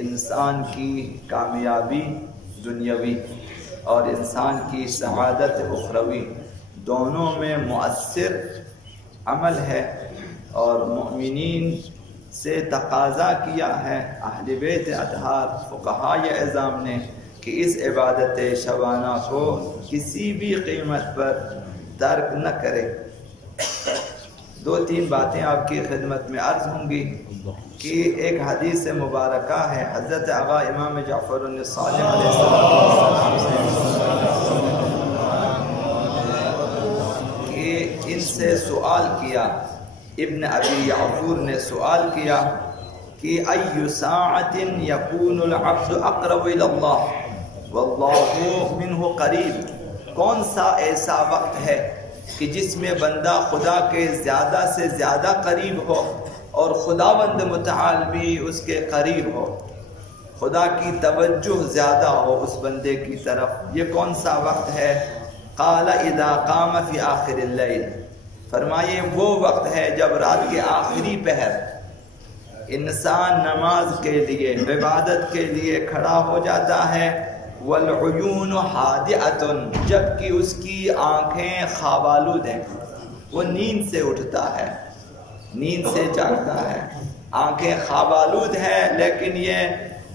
انسان کی کامیابی دنیاوی اور انسان کی سعادت اخروی دونوں میں مؤثر عمل ہے، اور مؤمنین سے تقاضا کیا ہے اہل بیت اطہار فقہائے اعظام نے کہ اس عبادت شبانہ کو کسی بھی قیمت پر ترک نہ کرے۔ دو تین باتیں آپ کی خدمت میں عرض ہوں گی کہ ایک حدیث مبارکہ ہے حضرت آقا امام جعفر الصادق علیہ السلام سے کہ ان سے سوال کیا، ابن ابی یعفور نے سوال کیا کہ ای ساعت یکون العبد اقرب الی اللہ واللہ منہ قریب، کون سا ایسا وقت ہے کہ جس میں بندہ خدا کے زیادہ سے زیادہ قریب ہو اور خداوند متعال بھی اس کے قریب ہو، خدا کی توجہ زیادہ ہو اس بندے کی طرف، یہ کون سا وقت ہے؟ قال اذا قام فی آخر اللیل، فرمائے وہ وقت ہے جب رات کے آخری پہر انسان نماز کے لیے عبادت کے لیے کھڑا ہو جاتا ہے، والعیون حادئۃ، جبکہ اس کی آنکھیں خواب آلود ہیں، وہ نیند سے اٹھتا ہے، نیند سے جاگتا ہے، آنکھیں خواب آلود ہیں، لیکن یہ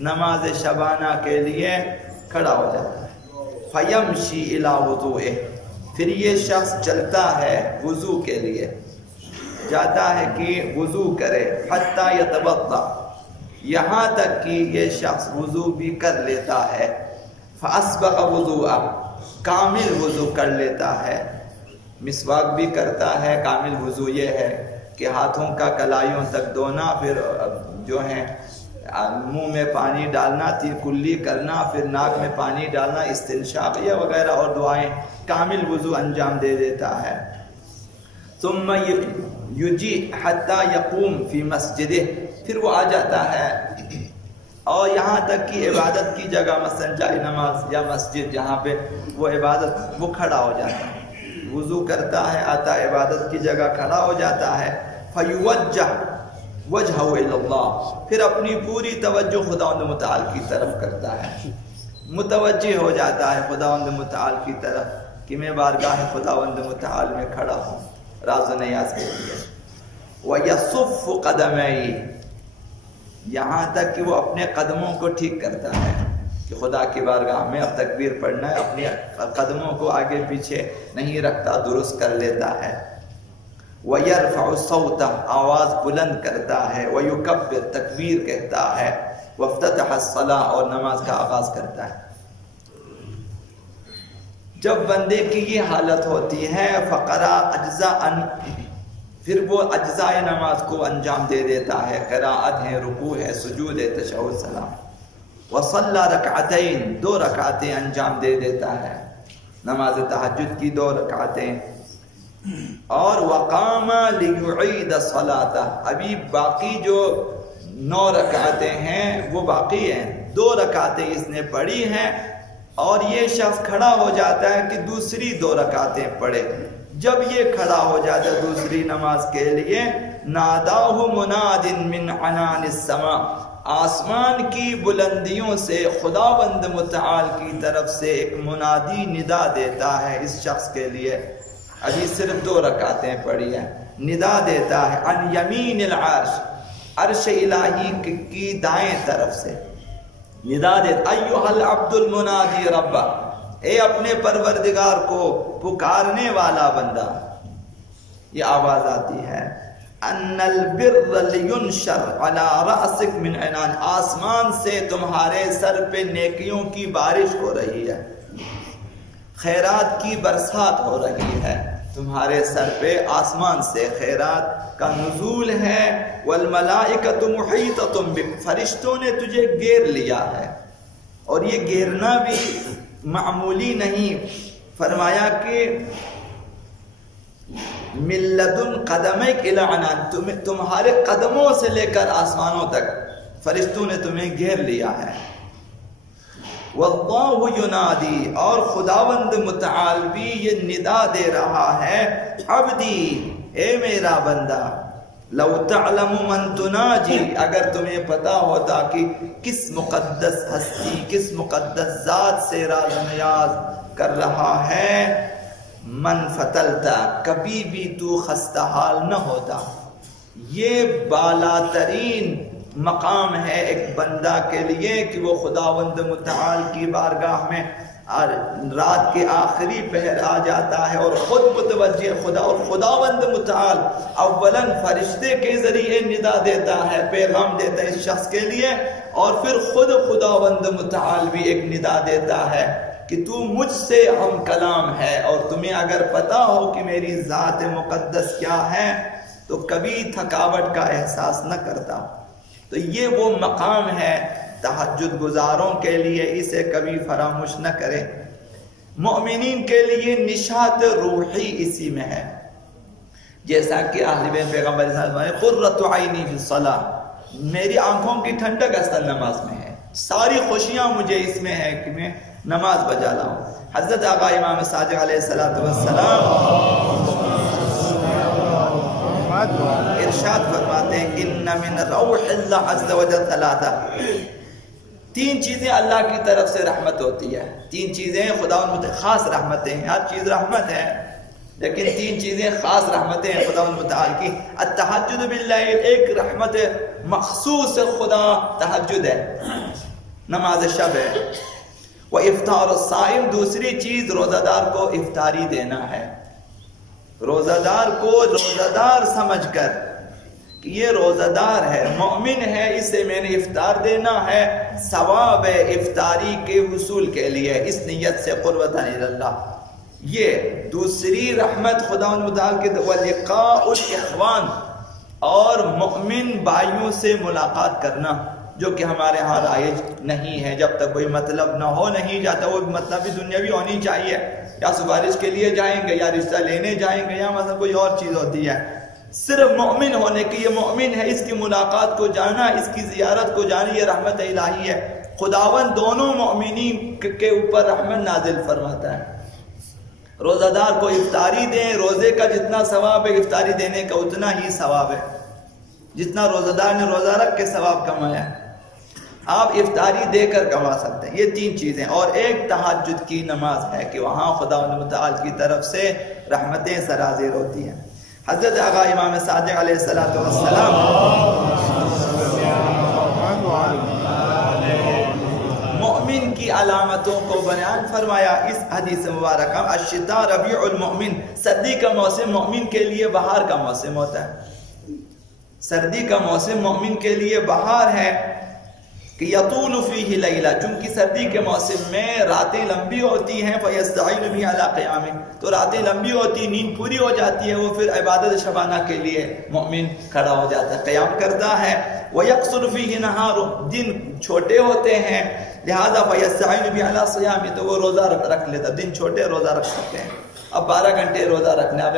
نماز شبانہ کے لیے کھڑا ہو جاتا ہے۔ فیمشی الی وضوئہ، پھر یہ شخص چلتا ہے وضو کے لیے، جاتا ہے کہ وضو کرے، حتی یتوضا، یہاں تک کہ یہ شخص وضو بھی کر لیتا ہے، فاسبغ وضوء، کامل وضو کر لیتا ہے، مسواک بھی کرتا ہے۔ کامل وضو یہ ہے کہ ہاتھوں کا کلائیوں تک دھونا، پھر جو ہے منہ میں پانی ڈالنا، تیر کلی کرنا، پھر ناک میں پانی ڈالنا، استنشاق یہ وغیرہ اور دعائیں، کامل وضو انجام دے دیتا ہے۔ ثم یجی حتی یقوم فی مسجدہ، پھر وہ آ جاتا ہے اور یہاں تک کہ عبادت کی جگہ مثلا جائے نماز یا مسجد جہاں پہ وہ عبادت، وہ کھڑا ہو جاتا ہے، وضو کرتا ہے، آتا عبادت کی جگہ کھڑا ہو جاتا ہے۔ فیوجہ وجہہ الی اللہ، پھر اپنی پوری توجہ خداوند متعال کی طرف کرتا ہے، متوجہ ہو جاتا ہے خداوند متعال کی طرف کہ میں بارگاہ خداوند متعال میں کھڑا ہوں راز و نیاز کے لیے۔ ویصف قدمیہ، یہاں تک کہ وہ اپنے قدموں کو ٹھیک کرتا ہے کہ خدا کی بارگاہ میں اب تکبیر پڑھنا ہے، اپنے قدموں کو آگے پیچھے نہیں رکھتا، درست کر لیتا ہے۔ وَيَرْفَعُ صَوْتَهْ، آواز بلند کرتا ہے، وَيُكَبِّرْ، تکبیر کہتا ہے، وَافْتَتَحَ الصَّلَاةَ، اور نماز کا آغاز کرتا ہے۔ جب بندے کی یہ حالت ہوتی ہے فَقَرَا أَجْزَاءً، پھر وہ اجزاء نماز کو انجام دے دیتا ہے، قراءت ہے، رکوع ہے، سجود ہے، تشہد سلام۔ وصلی رکعتین، 2 رکعتیں انجام دے دیتا ہے، نماز تہجد کی 2 رکعتیں۔ اور وقام لیعید الصلاۃ، ابھی باقی جو 9 رکعتیں ہیں وہ باقی ہیں، 2 رکعتیں اس نے پڑھی ہیں، اور یہ شخص کھڑا ہو جاتا ہے کہ دوسری 2 رکعتیں پڑھے۔ جب یہ کھڑا ہو جاتا ہے دوسری نماز کے لیے، ناداہ مناد من عنان السماء، آسمان کی بلندیوں سے خداوند متعال کی طرف سے ایک منادی ندا دیتا ہے اس شخص کے لیے، ابھی صرف 2 رکعتیں پڑھی ہیں، ندا دیتا ہے عن یمین العرش، عرش الہی کی دائیں طرف سے ندا دیتا، ایھا العبد المنادی ربہ، اے اپنے پروردگار کو پکارنے والا بندہ، یہ آواز آتی ہے۔ ان البر لینشر علی رأسک من عنان، آسمان سے تمہارے سر پہ نیکیوں کی بارش ہو رہی ہے، خیرات کی برسات ہو رہی ہے، تمہارے سر پہ آسمان سے خیرات کا نزول ہے۔ والملائکۃ محیطۃ بک، فرشتوں نے تجھے گھیر لیا ہے، اور یہ گھیرنا بھی معمولی نہیں، فرمایا کہ من لدن قدمک الی عنان، تمہارے قدموں سے لے کر آسمانوں تک فرشتوں نے تمہیں گھیر لیا ہے۔ واللہ ینادی، اور خداوند متعال بھی یہ ندا دے رہا ہے، عبدی، اے میرا بندہ، لو تعلم من تناجی، اگر تمہیں پتا ہوتا کہ کس مقدس ہستی، کس مقدس ذات سے راز و نیاز کر رہا ہے، من فتلتا، کبھی بھی تو خستہ حال نہ ہوتا۔ یہ بالا ترین مقام ہے ایک بندہ کے لیے کہ وہ خداوند متعال کی بارگاہ میں رات کے آخری پہر آ جاتا ہے اور خود متوجہ خدا، اور خداوند متعال اولاً فرشتے کے ذریعے ندا دیتا ہے، پیغام دیتا ہے اس شخص کے لیے، اور پھر خود خداوند متعال بھی ایک ندا دیتا ہے کہ تو مجھ سے ہم کلام ہے، اور تمہیں اگر پتا ہو کہ میری ذات مقدس کیا ہے تو کبھی تھکاوٹ کا احساس نہ کرتا۔ تو یہ وہ مقام ہے تہجد گزاروں کے لیے، اسے کبھی فراموش نہ کرے۔ مومنین کے لیے نشاط روحی اسی میں ہے، جیسا کہ اہل بیت پیغمبر صلی اللہ علیہ وسلم قرۃ عینی فی الصلاۃ، میری آنکھوں کی ٹھنڈک اصل نماز میں ہے، ساری خوشیاں مجھے اس میں ہے کہ میں نماز بجا لاؤں۔ حضرت آقا امام صادق علیہ السلام ارشاد فرماتے ہیں ان من روح اللہ عز وجل ثلاثہ، تین چیزیں اللہ کی طرف سے رحمت ہوتی ہے، تین چیزیں خدا خاص رحمتیں ہیں، ہر چیز رحمت ہے لیکن تین چیزیں خاص رحمتیں ہیں خدا متعال کی۔ التہجد باللیل، ایک رحمت مخصوص خدا تہجد ہے، نماز شب ہے۔ وافطار الصائم، دوسری چیز روزہ دار کو افطاری دینا ہے، روزہ دار کو روزہ دار سمجھ کر کہ یہ روزہ دار ہے، مومن ہے، اسے میں نے افطار دینا ہے، ثواب افطاری کے حصول کے لیے، اس نیت سے قربتاً اللہ۔ یہ دوسری رحمت خدا متعال کے ولقاء الاخوان، اور مومن بھائیوں سے ملاقات کرنا، جو کہ ہمارے ہاں رائج نہیں ہے، جب تک کوئی مطلب نہ ہو نہیں جاتا، وہ مطلب بھی دنیاوی ہونی چاہیے، یا سفارش کے لیے جائیں گے یا رشتہ لینے جائیں گے یا مثلا کوئی اور چیز ہوتی ہے، صرف مومن ہونے کی، یہ مومن ہے، اس کی ملاقات کو جانا، اس کی زیارت کو جانا، یہ رحمت الہی ہے۔ خداوند دونوں مومنین کے اوپر رحمت نازل فرماتا ہے۔ روزہ دار کو افطاری دیں، روزے کا جتنا ثواب ہے افطاری دینے کا اتنا ہی ثواب ہے، جتنا روزہ دار نے روزہ رکھ کے ثواب کمایا ہے آپ افطاری دے کر کما سکتے ہیں۔ یہ تین چیزیں، اور ایک تہجد کی نماز ہے کہ وہاں خدا متعال کی طرف سے رحمتیں سرازیر ہوتی ہیں۔ حضرت آقا امام صادق علیہ السلام مومن کی علامتوں کو بیان فرمایا اس حدیث مبارکہ، الشتاء ربیع المؤمن، سردی کا موسم مومن کے لیے بہار کا موسم ہوتا ہے، سردی کا موسم مومن کے لیے بہار ہے کہ یطول فیہ لیلہ، چونکہ سردی کے موسم میں راتیں لمبی ہوتی ہیں، فیستعین بہ علی قیام، تو راتیں لمبی ہوتی، نیند پوری ہو جاتی ہے، وہ پھر عبادت شبانہ کے لیے مومن کھڑا ہو جاتا ہے، قیام کرتا ہے۔ ویقصر فیہ نہار، دن چھوٹے ہوتے ہیں، لہذا فیستعین بہ علی صیام، تو وہ روزہ رکھ لیتا، دن چھوٹے روزہ رکھ سکتے ہیں۔ اب 12 گھنٹے روزہ رکھنا ہے،